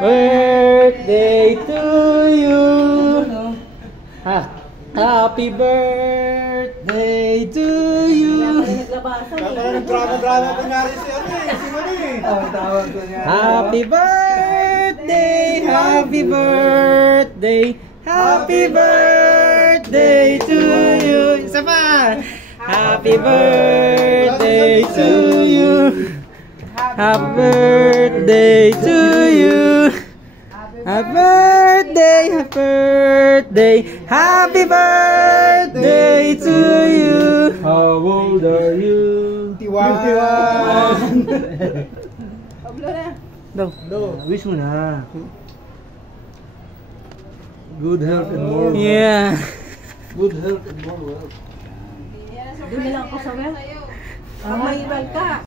birthday to you. Happy birthday to you. Drama kunyari si ano eh. Si Mani eh. Happy birthday, happy birthday, happy birthday to you. Isa pa. Happy birthday to you. Happy birthday to you. Happy birthday, happy birthday, happy birthday to you. How old are you? 21. Wish mo na. Good health and more wealth. Yeah. Good health and more wealth. Doon na lang ako sa well. May ibal ka.